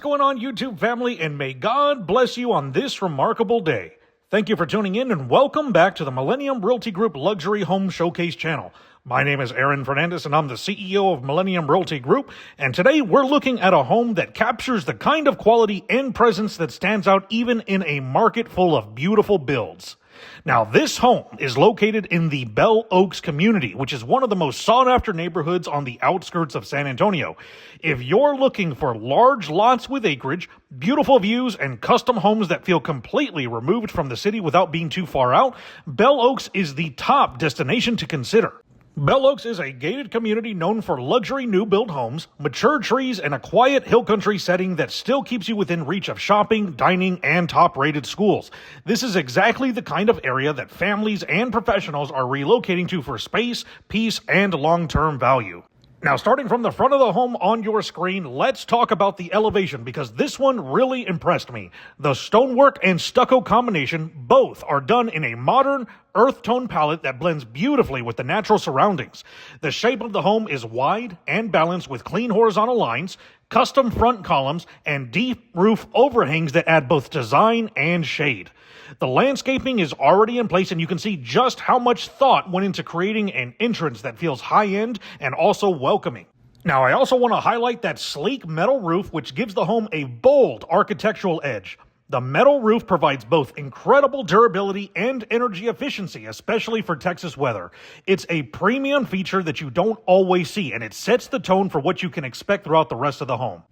What's going on, YouTube family, and may God bless you on this remarkable day. Thank you for tuning in and welcome back to the Millennium Realty Group Luxury Home Showcase channel. My name is Aaron Fernandez and I'm the CEO of Millennium Realty Group, and today we're looking at a home that captures the kind of quality and presence that stands out even in a market full of beautiful builds. Now, this home is located in the Bell Oaks community, which is one of the most sought-after neighborhoods on the outskirts of San Antonio. If you're looking for large lots with acreage, beautiful views, and custom homes that feel completely removed from the city without being too far out, Bell Oaks is the top destination to consider. Bell Oaks is a gated community known for luxury new-build homes, mature trees, and a quiet hill country setting that still keeps you within reach of shopping, dining, and top-rated schools. This is exactly the kind of area that families and professionals are relocating to for space, peace, and long-term value. Now, starting from the front of the home on your screen, let's talk about the elevation because this one really impressed me. The stonework and stucco combination both are done in a modern earth tone palette that blends beautifully with the natural surroundings. The shape of the home is wide and balanced with clean horizontal lines, custom front columns, and deep roof overhangs that add both design and shade. The landscaping is already in place, and you can see just how much thought went into creating an entrance that feels high-end and also welcoming. Now, I also want to highlight that sleek metal roof, which gives the home a bold architectural edge. The metal roof provides both incredible durability and energy efficiency, especially for Texas weather. It's a premium feature that you don't always see, and it sets the tone for what you can expect throughout the rest of the home.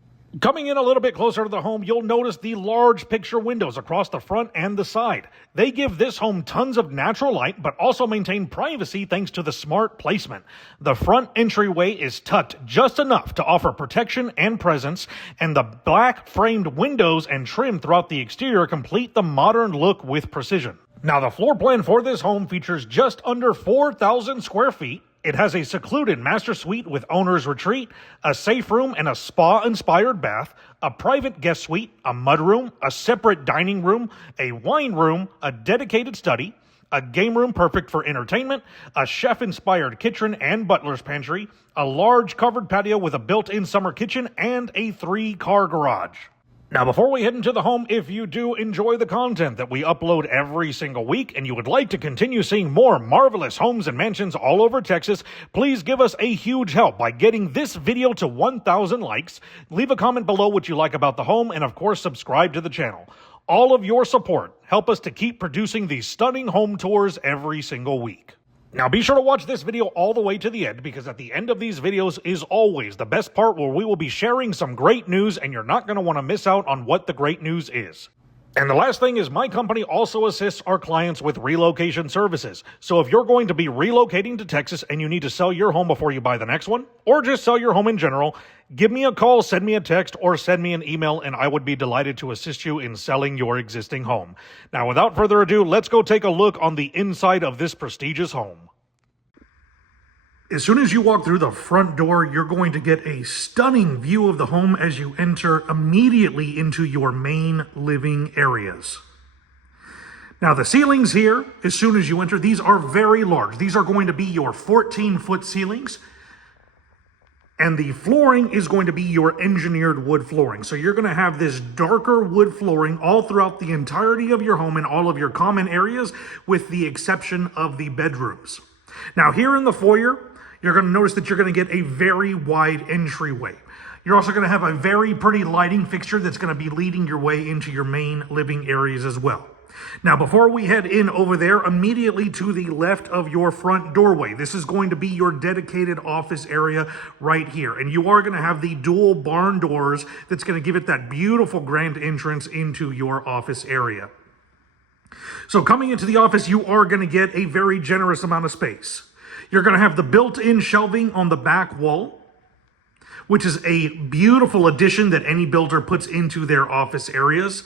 Coming in a little bit closer to the home, you'll notice the large picture windows across the front and the side. They give this home tons of natural light, but also maintain privacy thanks to the smart placement. The front entryway is tucked just enough to offer protection and presence, and the black framed windows and trim throughout the exterior complete the modern look with precision. Now, the floor plan for this home features just under 4,000 square feet. It has a secluded master suite with owner's retreat, a safe room and a spa-inspired bath, a private guest suite, a mudroom, a separate dining room, a wine room, a dedicated study, a game room perfect for entertainment, a chef-inspired kitchen and butler's pantry, a large covered patio with a built-in summer kitchen, and a 3-car garage. Now, before we head into the home, if you do enjoy the content that we upload every single week and you would like to continue seeing more marvelous homes and mansions all over Texas, please give us a huge help by getting this video to 1,000 likes. Leave a comment below what you like about the home and, of course, subscribe to the channel. All of your support help us to keep producing these stunning home tours every single week. Now, be sure to watch this video all the way to the end because at the end of these videos is always the best part where we will be sharing some great news and you're not going to want to miss out on what the great news is. And the last thing is my company also assists our clients with relocation services. So if you're going to be relocating to Texas and you need to sell your home before you buy the next one, or just sell your home in general, give me a call, send me a text, or send me an email, and I would be delighted to assist you in selling your existing home. Now, without further ado, let's go take a look on the inside of this prestigious home. As soon as you walk through the front door, you're going to get a stunning view of the home as you enter immediately into your main living areas. Now, the ceilings here, as soon as you enter, these are very large. These are going to be your 14-foot ceilings. And the flooring is going to be your engineered wood flooring. So you're going to have this darker wood flooring all throughout the entirety of your home and all of your common areas, with the exception of the bedrooms. Now, here in the foyer, you're going to notice that you're going to get a very wide entryway. You're also going to have a very pretty lighting fixture that's going to be leading your way into your main living areas as well. Now, before we head in over there, immediately to the left of your front doorway, this is going to be your dedicated office area right here. And you are going to have the dual barn doors that's going to give it that beautiful grand entrance into your office area. So coming into the office, you are going to get a very generous amount of space. You're going to have the built-in shelving on the back wall, which is a beautiful addition that any builder puts into their office areas.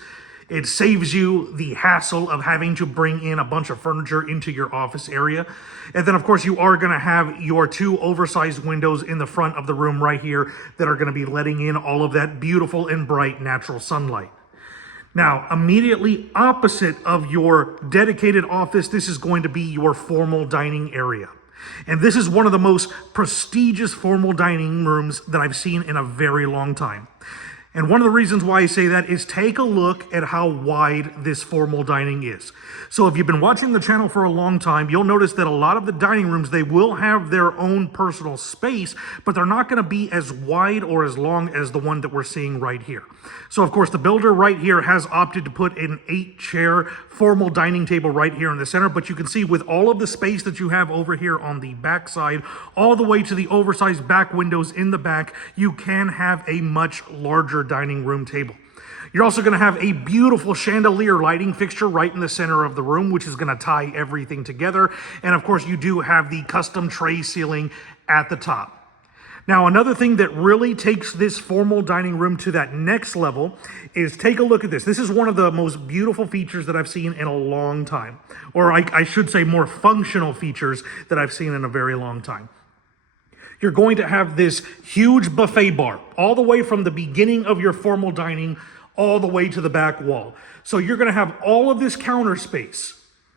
It saves you the hassle of having to bring in a bunch of furniture into your office area. And then, of course, you are going to have your 2 oversized windows in the front of the room right here that are going to be letting in all of that beautiful and bright natural sunlight. Now, immediately opposite of your dedicated office, this is going to be your formal dining area. And this is one of the most prestigious formal dining rooms that I've seen in a very long time. And one of the reasons why I say that is take a look at how wide this formal dining is. So if you've been watching the channel for a long time, you'll notice that a lot of the dining rooms, they will have their own personal space, but they're not going to be as wide or as long as the one that we're seeing right here. So of course, the builder right here has opted to put an 8-chair formal dining table right here in the center, but you can see with all of the space that you have over here on the back side, all the way to the oversized back windows in the back, you can have a much larger dining room table. You're also going to have a beautiful chandelier lighting fixture right in the center of the room, which is going to tie everything together. And of course, you do have the custom tray ceiling at the top. Now, another thing that really takes this formal dining room to that next level is take a look at this. This is one of the most beautiful features that I've seen in a long time. Or I should say more functional features that I've seen in a very long time. You're going to have this huge buffet bar all the way from the beginning of your formal dining all the way to the back wall. So you're going to have all of this counter space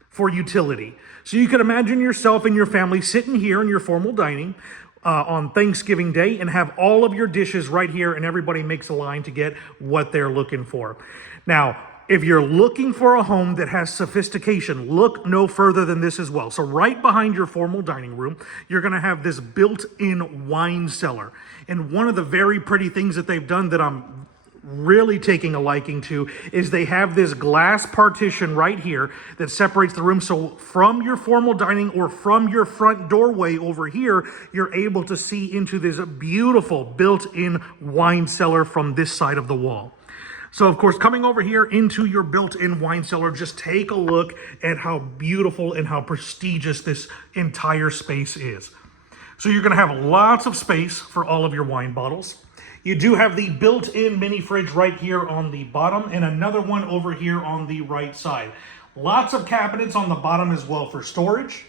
for utility. So you can imagine yourself and your family sitting here in your formal dining on Thanksgiving Day and have all of your dishes right here, and everybody makes a line to get what they're looking for. Now, if you're looking for a home that has sophistication, look no further than this as well. So right behind your formal dining room, you're going to have this built-in wine cellar. And one of the very pretty things that they've done that I'm really taking a liking to is they have this glass partition right here that separates the room. So from your formal dining or from your front doorway over here, you're able to see into this beautiful built-in wine cellar from this side of the wall. So of course, coming over here into your built-in wine cellar, just take a look at how beautiful and how prestigious this entire space is. So you're going to have lots of space for all of your wine bottles. You do have the built-in mini fridge right here on the bottom and another one over here on the right side. Lots of cabinets on the bottom as well for storage.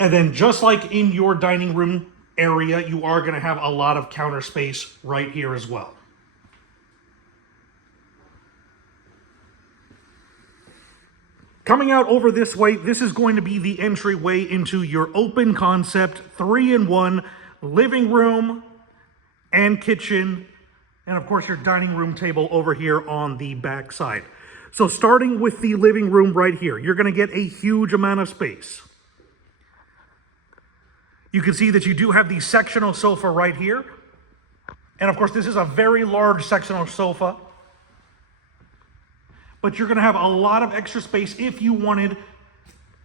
And then just like in your dining room area, you are going to have a lot of counter space right here as well. Coming out over this way, this is going to be the entryway into your open concept 3-in-1 living room and kitchen, and of course your dining room table over here on the back side. So starting with the living room right here, you're going to get a huge amount of space. You can see that you do have the sectional sofa right here. And of course, this is a very large sectional sofa. But you're going to have a lot of extra space if you wanted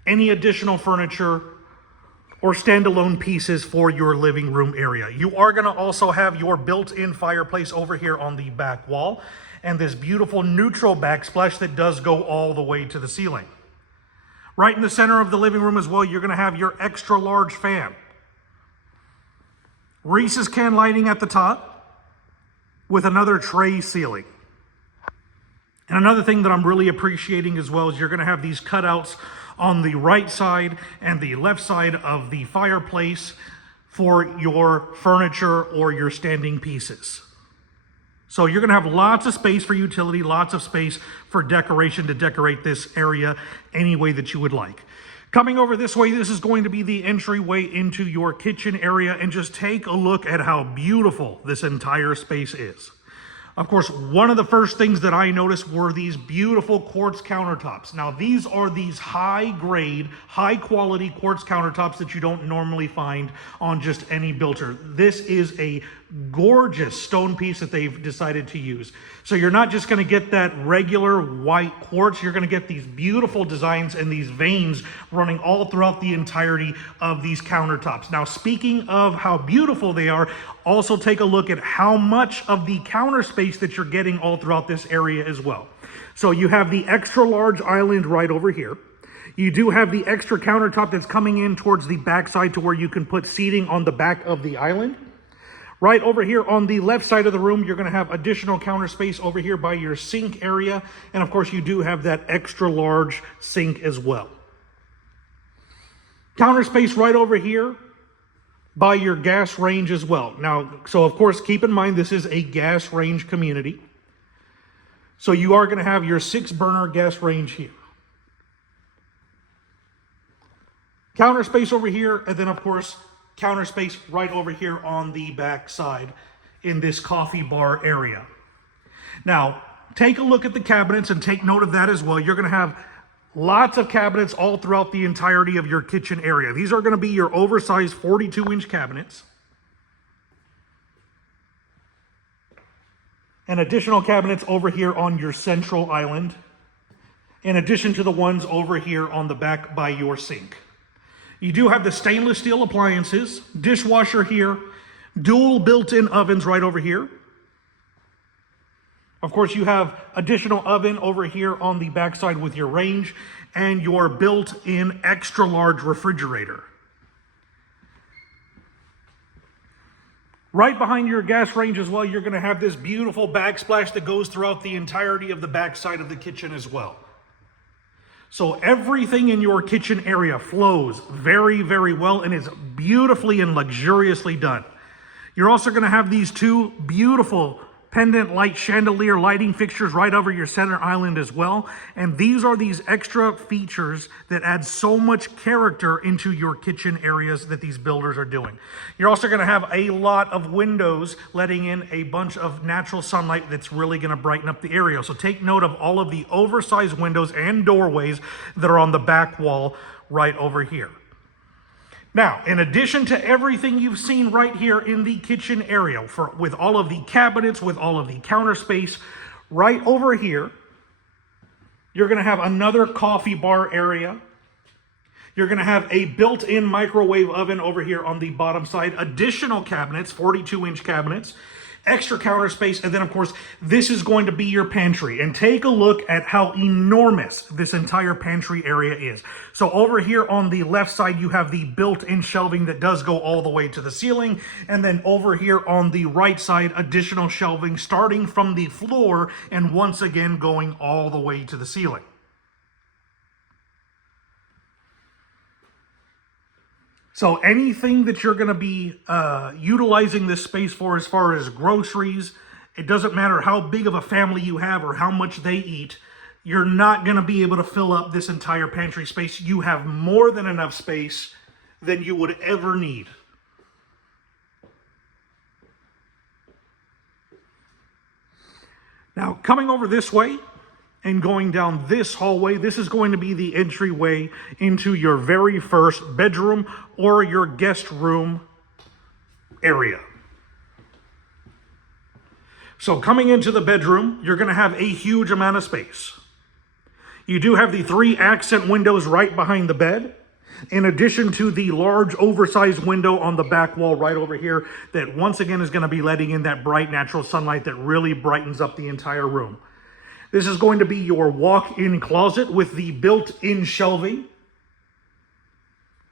any additional furniture or standalone pieces for your living room area. You are going to also have your built-in fireplace over here on the back wall and this beautiful neutral backsplash that does go all the way to the ceiling. Right in the center of the living room as well, you're going to have your extra large fan. Reese's can lighting at the top with another tray ceiling. And another thing that I'm really appreciating as well is you're going to have these cutouts on the right side and the left side of the fireplace for your furniture or your standing pieces. So you're going to have lots of space for utility, lots of space for decoration to decorate this area any way that you would like. Coming over this way, this is going to be the entryway into your kitchen area, and just take a look at how beautiful this entire space is. Of course, one of the first things that I noticed were these beautiful quartz countertops. Now, these are these high-grade, high-quality quartz countertops that you don't normally find on just any builder. This is a gorgeous stone piece that they've decided to use. So you're not just going to get that regular white quartz, you're going to get these beautiful designs and these veins running all throughout the entirety of these countertops. Now, speaking of how beautiful they are, also take a look at how much of the counter space that you're getting all throughout this area as well. So you have the extra large island right over here. You do have the extra countertop that's coming in towards the backside to where you can put seating on the back of the island. Right over here on the left side of the room, you're going to have additional counter space over here by your sink area. And of course, you do have that extra large sink as well. Counter space right over here by your gas range as well. Now, so of course, keep in mind, this is a gas range community. So you are going to have your 6-burner gas range here. Counter space over here, and then of course, counter space right over here on the back side in this coffee bar area. Now, take a look at the cabinets and take note of that as well. You're going to have lots of cabinets all throughout the entirety of your kitchen area. These are going to be your oversized 42-inch cabinets. And additional cabinets over here on your central island, in addition to the ones over here on the back by your sink. You do have the stainless steel appliances, dishwasher here, dual built-in ovens right over here. Of course, you have additional oven over here on the backside with your range and your built-in extra large refrigerator. Right behind your gas range as well, you're going to have this beautiful backsplash that goes throughout the entirety of the backside of the kitchen as well. So everything in your kitchen area flows very, very well and is beautifully and luxuriously done. You're also going to have these two beautiful pendant light chandelier lighting fixtures right over your center island as well. And these are these extra features that add so much character into your kitchen areas that these builders are doing. You're also going to have a lot of windows letting in a bunch of natural sunlight that's really going to brighten up the area. So take note of all of the oversized windows and doorways that are on the back wall right over here. Now, in addition to everything you've seen right here in the kitchen area, with all of the cabinets, with all of the counter space, right over here, you're going to have another coffee bar area. You're going to have a built-in microwave oven over here on the bottom side, additional cabinets, 42-inch cabinets, extra counter space, and then of course this is going to be your pantry. And take a look at how enormous this entire pantry area is. So over here on the left side you have the built-in shelving that does go all the way to the ceiling, and then over here on the right side additional shelving starting from the floor and once again going all the way to the ceiling. So anything that you're going to be utilizing this space for as far as groceries, it doesn't matter how big of a family you have or how much they eat, you're not going to be able to fill up this entire pantry space. You have more than enough space than you would ever need. Now, coming over this way and going down this hallway, this is going to be the entryway into your very first bedroom or your guest room area. So coming into the bedroom, you're going to have a huge amount of space. You do have the 3 accent windows right behind the bed, in addition to the large oversized window on the back wall right over here that once again is going to be letting in that bright natural sunlight that really brightens up the entire room. This is going to be your walk-in closet with the built-in shelving.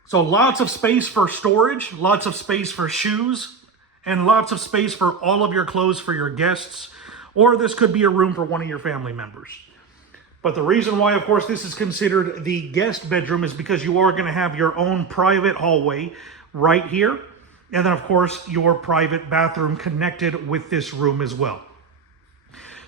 So lots of space for storage, lots of space for shoes, and lots of space for all of your clothes for your guests, or this could be a room for one of your family members. But the reason why, of course, this is considered the guest bedroom is because you are going to have your own private hallway right here, and then, of course, your private bathroom connected with this room as well.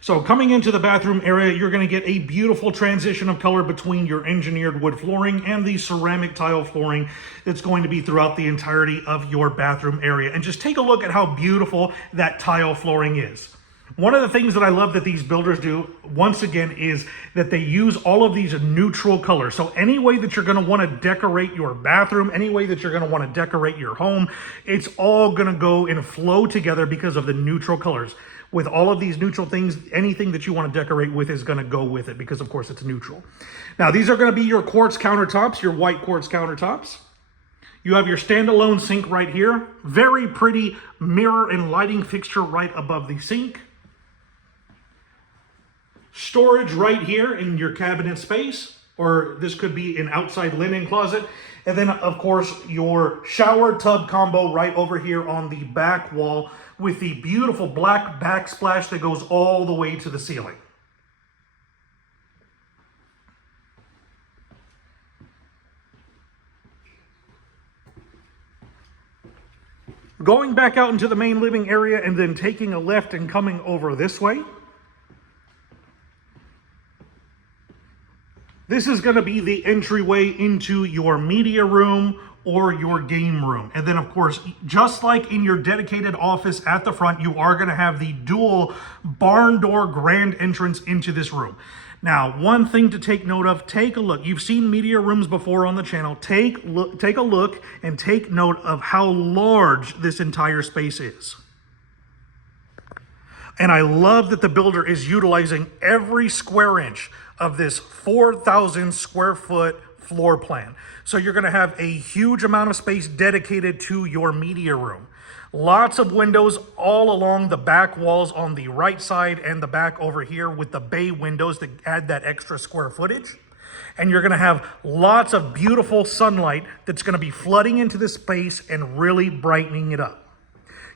So coming into the bathroom area, you're going to get a beautiful transition of color between your engineered wood flooring and the ceramic tile flooring that's going to be throughout the entirety of your bathroom area. And just take a look at how beautiful that tile flooring is. One of the things that I love that these builders do, once again, is that they use all of these neutral colors. So any way that you're going to want to decorate your bathroom, any way that you're going to want to decorate your home, it's all going to go and flow together because of the neutral colors. With all of these neutral things, anything that you want to decorate with is going to go with it because, of course, it's neutral. Now, these are going to be your quartz countertops, your white quartz countertops. You have your standalone sink right here. Very pretty mirror and lighting fixture right above the sink. Storage right here in your cabinet space, or this could be an outside linen closet. And then, of course, your shower tub combo right over here on the back wall with the beautiful black backsplash that goes all the way to the ceiling. Going back out into the main living area and then taking a left and coming over this way, this is going to be the entryway into your media room or your game room. And then of course, just like in your dedicated office at the front, you are going to have the dual barn door grand entrance into this room. Now, one thing to take note of, take a look. You've seen media rooms before on the channel. Take a look and take note of how large this entire space is. And I love that the builder is utilizing every square inch of this 4,000 square foot floor plan. So you're going to have a huge amount of space dedicated to your media room. Lots of windows all along the back walls on the right side and the back over here with the bay windows that add that extra square footage. And you're going to have lots of beautiful sunlight that's going to be flooding into this space and really brightening it up.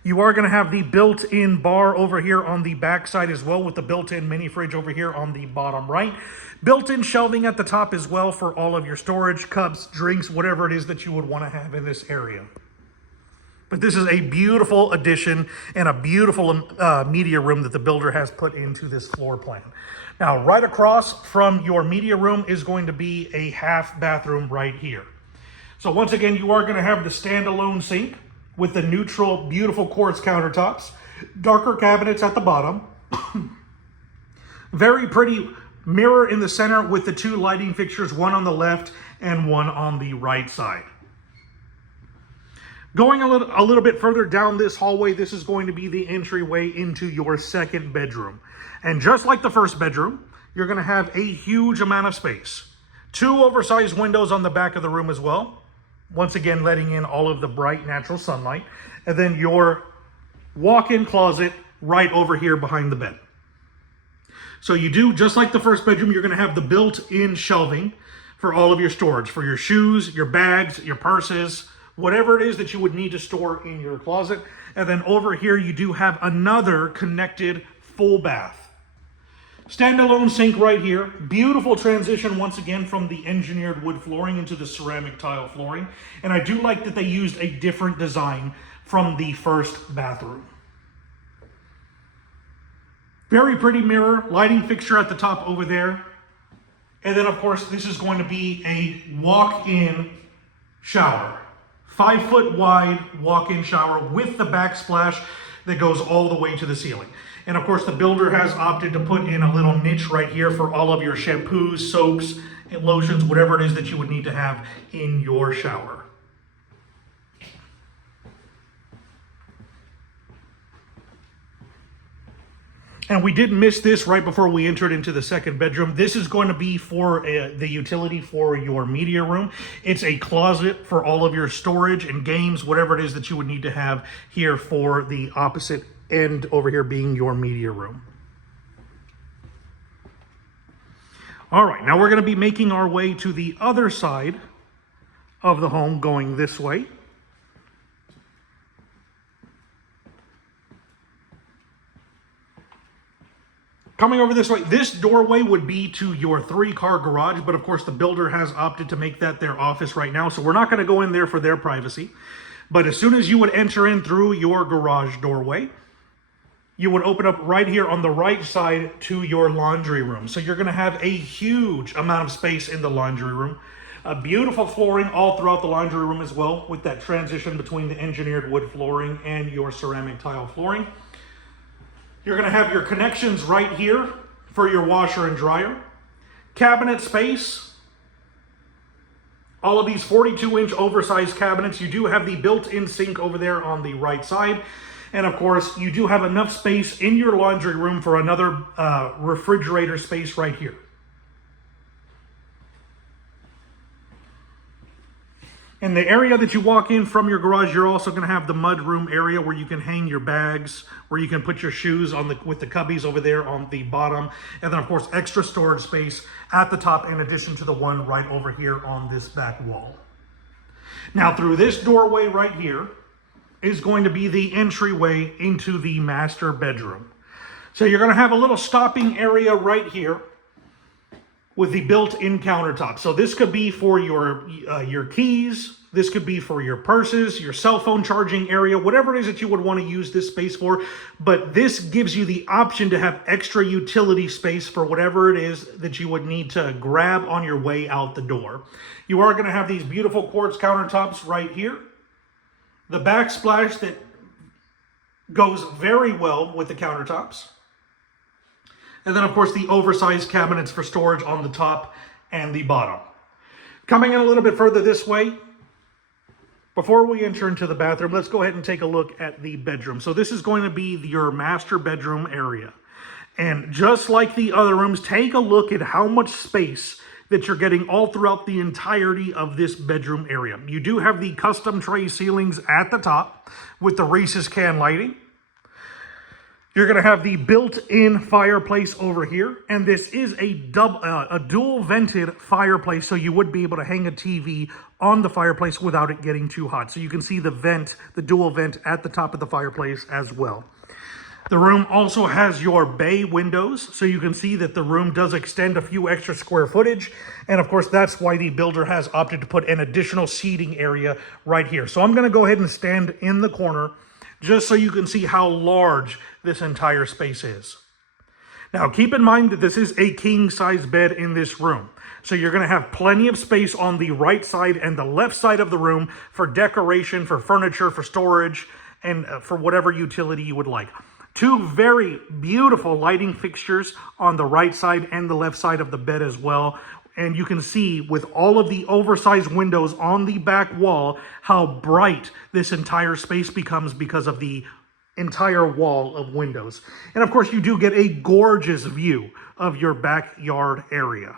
You are going to have the built-in bar over here on the back side as well, with the built-in mini fridge over here on the bottom right. Built-in shelving at the top as well for all of your storage, cups, drinks, whatever it is that you would want to have in this area. But this is a beautiful addition and a beautiful media room that the builder has put into this floor plan. Now, right across from your media room is going to be a half bathroom right here. So once again, you are going to have the standalone sink with the neutral, beautiful quartz countertops, darker cabinets at the bottom, very pretty mirror in the center with the two lighting fixtures, one on the left and one on the right side. Going a little bit further down this hallway, this is going to be the entryway into your second bedroom. And just like the first bedroom, you're going to have a huge amount of space. Two oversized windows on the back of the room as well. Once again, letting in all of the bright natural sunlight. And then your walk-in closet right over here behind the bed. So you do, just like the first bedroom, you're going to have the built-in shelving for all of your storage, for your shoes, your bags, your purses, whatever it is that you would need to store in your closet. And then over here, you do have another connected full bath. Standalone sink right here. Beautiful transition once again from the engineered wood flooring into the ceramic tile flooring. And I do like that they used a different design from the first bathroom. Very pretty mirror, lighting fixture at the top over there. And then of course, this is going to be a walk-in shower. 5 foot wide walk-in shower with the backsplash that goes all the way to the ceiling. And of course, the builder has opted to put in a little niche right here for all of your shampoos, soaps, and lotions, whatever it is that you would need to have in your shower. And we did miss this right before we entered into the second bedroom. This is going to be for the utility for your media room. It's a closet for all of your storage and games, whatever it is that you would need to have here for the opposite end over here being your media room. All right, now we're going to be making our way to the other side of the home going this way. Coming over this way, this doorway would be to your 3-car garage, but of course the builder has opted to make that their office right now, so we're not going to go in there for their privacy. But as soon as you would enter in through your garage doorway, you would open up right here on the right side to your laundry room. So you're going to have a huge amount of space in the laundry room. A beautiful flooring all throughout the laundry room as well, with that transition between the engineered wood flooring and your ceramic tile flooring. You're going to have your connections right here for your washer and dryer. Cabinet space. All of these 42-inch oversized cabinets. You do have the built-in sink over there on the right side. And of course, you do have enough space in your laundry room for another refrigerator space right here. In the area that you walk in from your garage, you're also going to have the mud room area where you can hang your bags, where you can put your shoes on with the cubbies over there on the bottom. And then of course, extra storage space at the top in addition to the one right over here on this back wall. Now through this doorway right here is going to be the entryway into the master bedroom. So you're going to have a little stopping area right here with the built-in countertop. So this could be for your keys. This could be for your purses, your cell phone charging area, whatever it is that you would want to use this space for. But this gives you the option to have extra utility space for whatever it is that you would need to grab on your way out the door. You are going to have these beautiful quartz countertops right here. The backsplash that goes very well with the countertops. And then, of course, the oversized cabinets for storage on the top and the bottom. Coming in a little bit further this way, before we enter into the bathroom, let's go ahead and take a look at the bedroom. So this is going to be your master bedroom area. And just like the other rooms, take a look at how much space that you're getting all throughout the entirety of this bedroom area. You do have the custom tray ceilings at the top with the Reese's can lighting. You're going to have the built-in fireplace over here, and this is a dual vented fireplace, so you would be able to hang a TV on the fireplace without it getting too hot. So you can see the vent, the dual vent at the top of the fireplace as well. The room also has your bay windows, so you can see that the room does extend a few extra square footage. And of course, that's why the builder has opted to put an additional seating area right here. So I'm going to go ahead and stand in the corner just so you can see how large this entire space is. Now, keep in mind that this is a king-size bed in this room. So you're going to have plenty of space on the right side and the left side of the room for decoration, for furniture, for storage, and for whatever utility you would like. Two very beautiful lighting fixtures on the right side and the left side of the bed as well. And you can see with all of the oversized windows on the back wall how bright this entire space becomes because of the entire wall of windows. And of course, you do get a gorgeous view of your backyard area.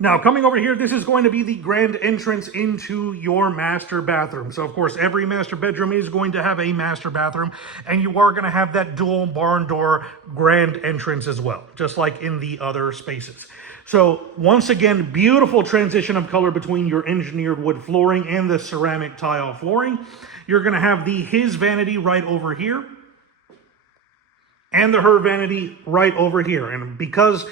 Now, coming over here, this is going to be the grand entrance into your master bathroom. So, of course, every master bedroom is going to have a master bathroom, and you are going to have that dual barn door grand entrance as well, just like in the other spaces. So, once again, beautiful transition of color between your engineered wood flooring and the ceramic tile flooring. You're going to have the his vanity right over here, and the her vanity right over here. And because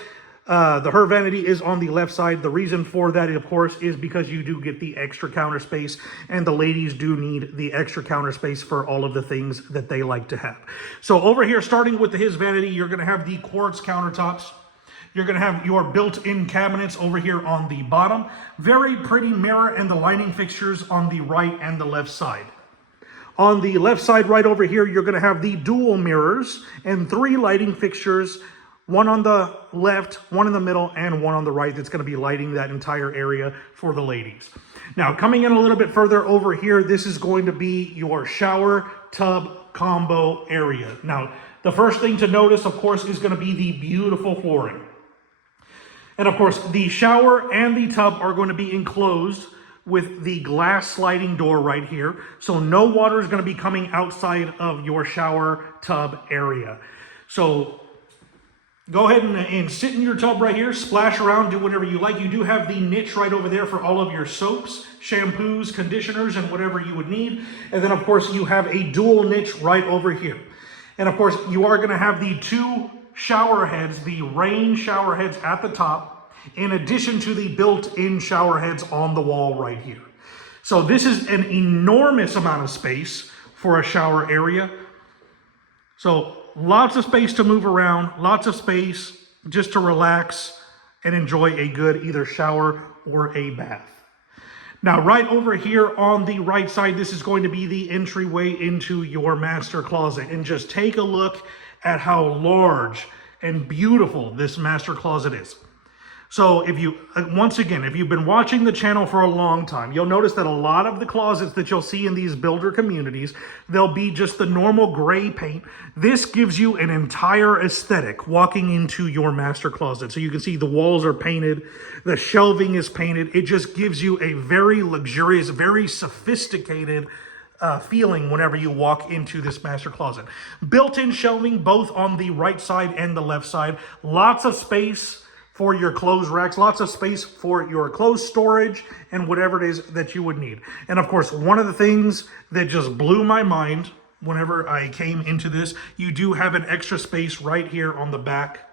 the her vanity is on the left side, the reason for that, of course, is because you do get the extra counter space, and the ladies do need the extra counter space for all of the things that they like to have. So over here, starting with the his vanity, you're going to have the quartz countertops. You're going to have your built-in cabinets over here on the bottom. Very pretty mirror and the lighting fixtures on the right and the left side. On the left side right over here, you're going to have the dual mirrors and 3 lighting fixtures, one on the left, one in the middle, and one on the right that's going to be lighting that entire area for the ladies. Now, coming in a little bit further over here, this is going to be your shower tub combo area. Now, the first thing to notice, of course, is going to be the beautiful flooring. And of course, the shower and the tub are going to be enclosed with the glass sliding door right here. So no water is going to be coming outside of your shower tub area. So go ahead and sit in your tub right here, splash around, do whatever you like. You do have the niche right over there for all of your soaps, shampoos, conditioners, and whatever you would need. And then, of course, you have a dual niche right over here. And, of course, you are going to have the 2 shower heads, the rain shower heads at the top, in addition to the built-in shower heads on the wall right here. So this is an enormous amount of space for a shower area. So lots of space to move around, lots of space just to relax and enjoy a good either shower or a bath. Now, right over here on the right side, this is going to be the entryway into your master closet. And just take a look at how large and beautiful this master closet is. So if you, once again, if you've been watching the channel for a long time, you'll notice that a lot of the closets that you'll see in these builder communities, they'll be just the normal gray paint. This gives you an entire aesthetic walking into your master closet. So you can see the walls are painted, the shelving is painted. It just gives you a very luxurious, very sophisticated feeling whenever you walk into this master closet. Built-in shelving both on the right side and the left side. Lots of space for your clothes racks, lots of space for your clothes storage and whatever it is that you would need. And of course, one of the things that just blew my mind whenever I came into this. You do have an extra space right here on the back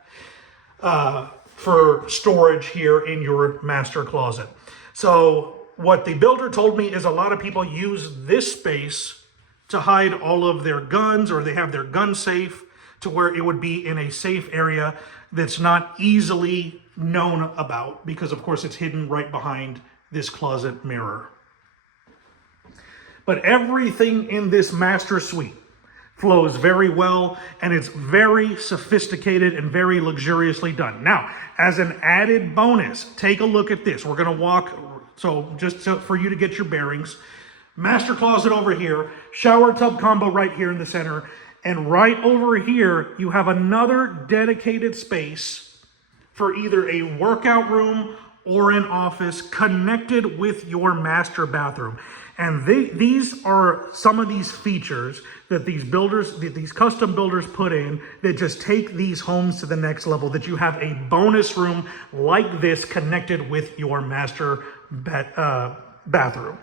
for storage here in your master closet. So what the builder told me is a lot of people use this space to hide all of their guns, or they have their gun safe to where it would be in a safe area that's not easily known about, because of course it's hidden right behind this closet mirror. But everything in this master suite flows very well, and it's very sophisticated and very luxuriously done. Now, as an added bonus, take a look at this. We're going to walk, for you to get your bearings. Master closet over here, shower tub combo right here in the center, and right over here, you have another dedicated space for either a workout room or an office connected with your master bathroom. And these are some of these features that these custom builders put in that just take these homes to the next level, that you have a bonus room like this connected with your master bathroom.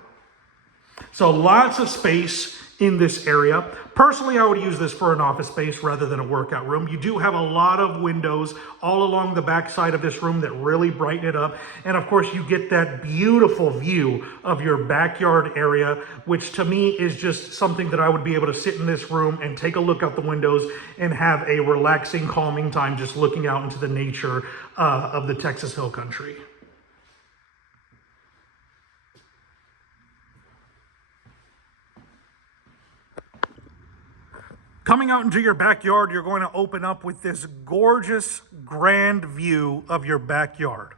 So lots of space in this area. Personally, I would use this for an office space rather than a workout room. You do have a lot of windows all along the back side of this room that really brighten it up. And of course, you get that beautiful view of your backyard area, which to me is just something that I would be able to sit in this room and take a look out the windows and have a relaxing, calming time just looking out into the nature of the Texas Hill Country. Coming out into your backyard, you're going to open up with this gorgeous, grand view of your backyard.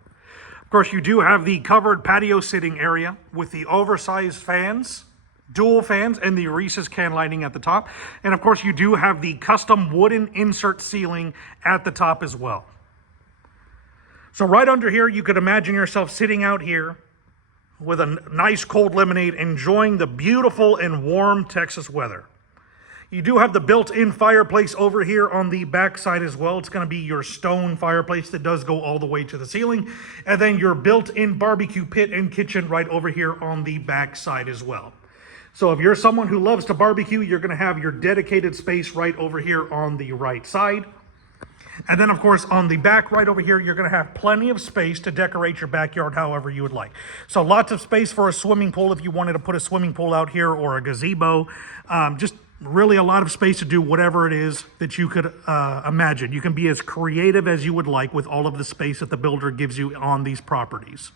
Of course, you do have the covered patio sitting area with the oversized fans, dual fans, and the Reese's can lighting at the top. And of course, you do have the custom wooden insert ceiling at the top as well. So right under here, you could imagine yourself sitting out here with a nice cold lemonade, enjoying the beautiful and warm Texas weather. You do have the built-in fireplace over here on the back side as well. It's going to be your stone fireplace that does go all the way to the ceiling. And then your built-in barbecue pit and kitchen right over here on the back side as well. So if you're someone who loves to barbecue, you're going to have your dedicated space right over here on the right side. And then, of course, on the back right over here, you're going to have plenty of space to decorate your backyard however you would like. So lots of space for a swimming pool if you wanted to put a swimming pool out here, or a gazebo. Just really a lot of space to do whatever it is that you could imagine. You can be as creative as you would like with all of the space that the builder gives you on these properties.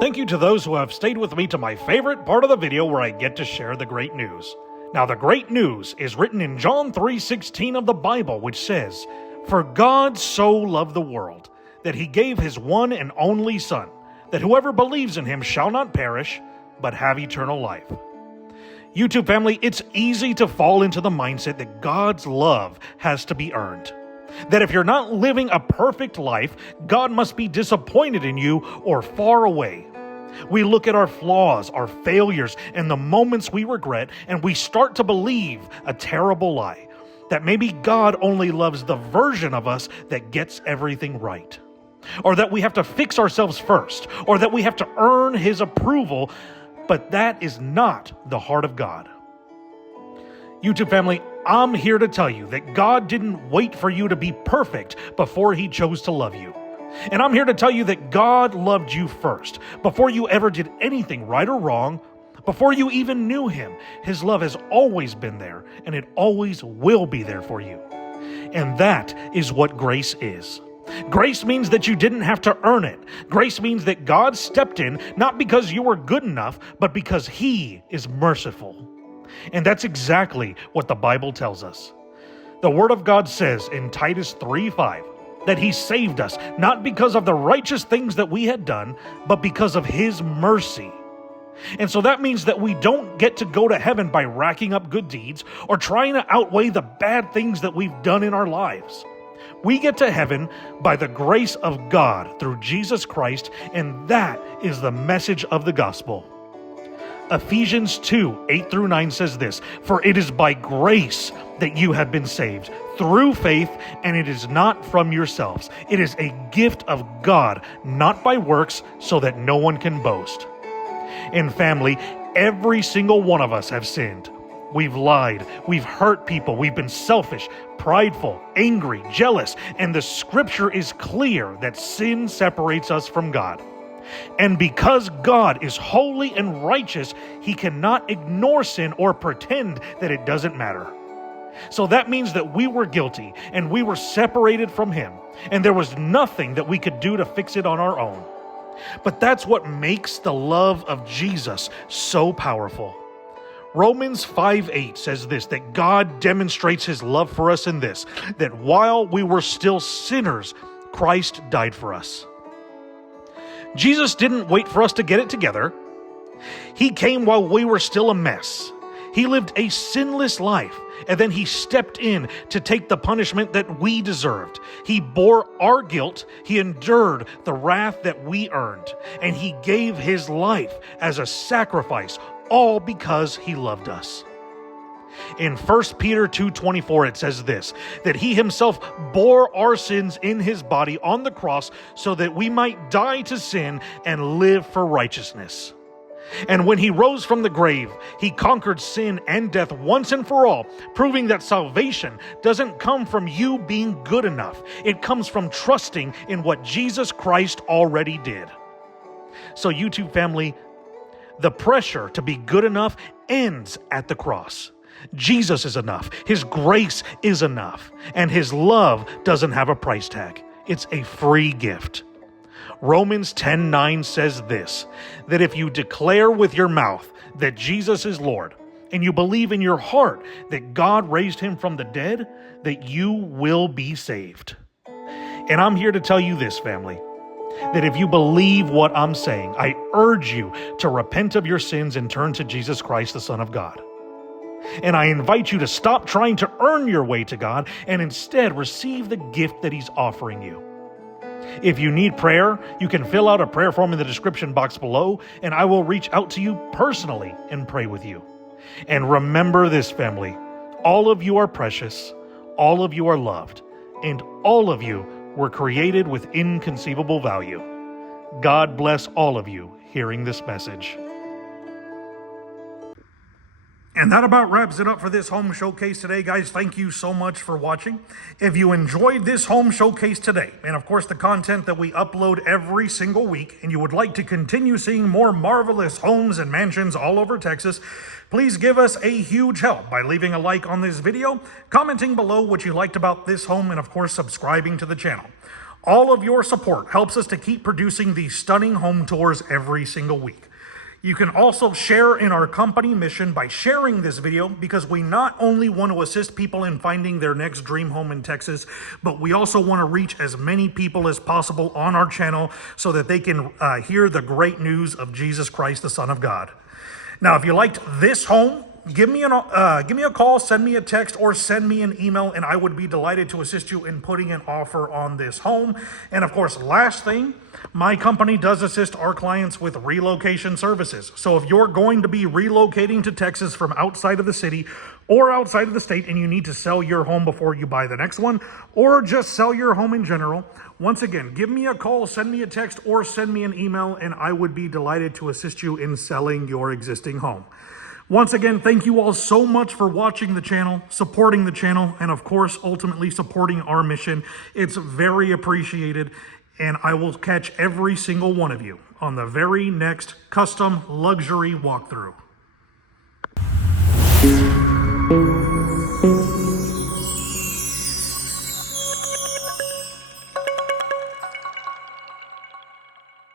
Thank you to those who have stayed with me to my favorite part of the video, where I get to share the great news. Now, the great news is written in John 3:16 of the Bible, which says, "For God so loved the world, that he gave his one and only Son, that whoever believes in him shall not perish, but have eternal life." YouTube family, it's easy to fall into the mindset that God's love has to be earned. That if you're not living a perfect life, God must be disappointed in you or far away. We look at our flaws, our failures, and the moments we regret, and we start to believe a terrible lie. That maybe God only loves the version of us that gets everything right. Or that we have to fix ourselves first, or that we have to earn his approval, but that is not the heart of God. YouTube family, I'm here to tell you that God didn't wait for you to be perfect before he chose to love you. And I'm here to tell you that God loved you first, before you ever did anything right or wrong, before you even knew him. His love has always been there, and it always will be there for you. And that is what grace is. Grace means that you didn't have to earn it. Grace means that God stepped in, not because you were good enough, but because he is merciful. And that's exactly what the Bible tells us. The Word of God says in Titus 3:5 that he saved us, not because of the righteous things that we had done, but because of his mercy. And so that means that we don't get to go to heaven by racking up good deeds or trying to outweigh the bad things that we've done in our lives. We get to heaven by the grace of God through Jesus Christ, and that is the message of the gospel. Ephesians 2:8-9 says this, "For it is by grace that you have been saved through faith, and it is not from yourselves. It is a gift of God, not by works, so that no one can boast. In family, every single one of us have sinned. We've lied, we've hurt people, we've been selfish, prideful, angry, jealous, and the scripture is clear that sin separates us from God. And because God is holy and righteous, He cannot ignore sin or pretend that it doesn't matter. So that means that we were guilty and we were separated from Him, and there was nothing that we could do to fix it on our own. But that's what makes the love of Jesus so powerful. Romans 5:8 says this, that God demonstrates His love for us in this, that while we were still sinners, Christ died for us. Jesus didn't wait for us to get it together. He came while we were still a mess. He lived a sinless life, and then He stepped in to take the punishment that we deserved. He bore our guilt, He endured the wrath that we earned, and He gave His life as a sacrifice, all because He loved us. In 1 Peter 2:24 it says this, that He Himself bore our sins in His body on the cross so that we might die to sin and live for righteousness. And when He rose from the grave, He conquered sin and death once and for all, proving that salvation doesn't come from you being good enough. It comes from trusting in what Jesus Christ already did. So YouTube family, the pressure to be good enough ends at the cross. Jesus is enough. His grace is enough. And His love doesn't have a price tag. It's a free gift. Romans 10:9 says this, that if you declare with your mouth that Jesus is Lord, and you believe in your heart that God raised Him from the dead, that you will be saved. And I'm here to tell you this, family, that if you believe what I'm saying, I urge you to repent of your sins and turn to Jesus Christ, the Son of God. And I invite you to stop trying to earn your way to God and instead receive the gift that He's offering you. If you need prayer, you can fill out a prayer form in the description box below, and I will reach out to you personally and pray with you. And remember this, family, all of you are precious, all of you are loved, and all of you were created with inconceivable value. God bless all of you hearing this message. And that about wraps it up for this home showcase today, guys. Thank you so much for watching. If you enjoyed this home showcase today, and of course the content that we upload every single week, and you would like to continue seeing more marvelous homes and mansions all over Texas, please give us a huge help by leaving a like on this video, commenting below what you liked about this home, and of course subscribing to the channel. All of your support helps us to keep producing these stunning home tours every single week. You can also share in our company mission by sharing this video, because we not only want to assist people in finding their next dream home in Texas, but we also want to reach as many people as possible on our channel so that they can hear the great news of Jesus Christ, the Son of God. Now, if you liked this home, give me a call, send me a text, or send me an email, and I would be delighted to assist you in putting an offer on this home. And of course, last thing, my company does assist our clients with relocation services. So if you're going to be relocating to Texas from outside of the city or outside of the state, and you need to sell your home before you buy the next one, or just sell your home in general, once again, give me a call, send me a text, or send me an email, and I would be delighted to assist you in selling your existing home. Once again, thank you all so much for watching the channel, supporting the channel, and of course, ultimately supporting our mission. It's very appreciated, and I will catch every single one of you on the very next custom luxury walkthrough.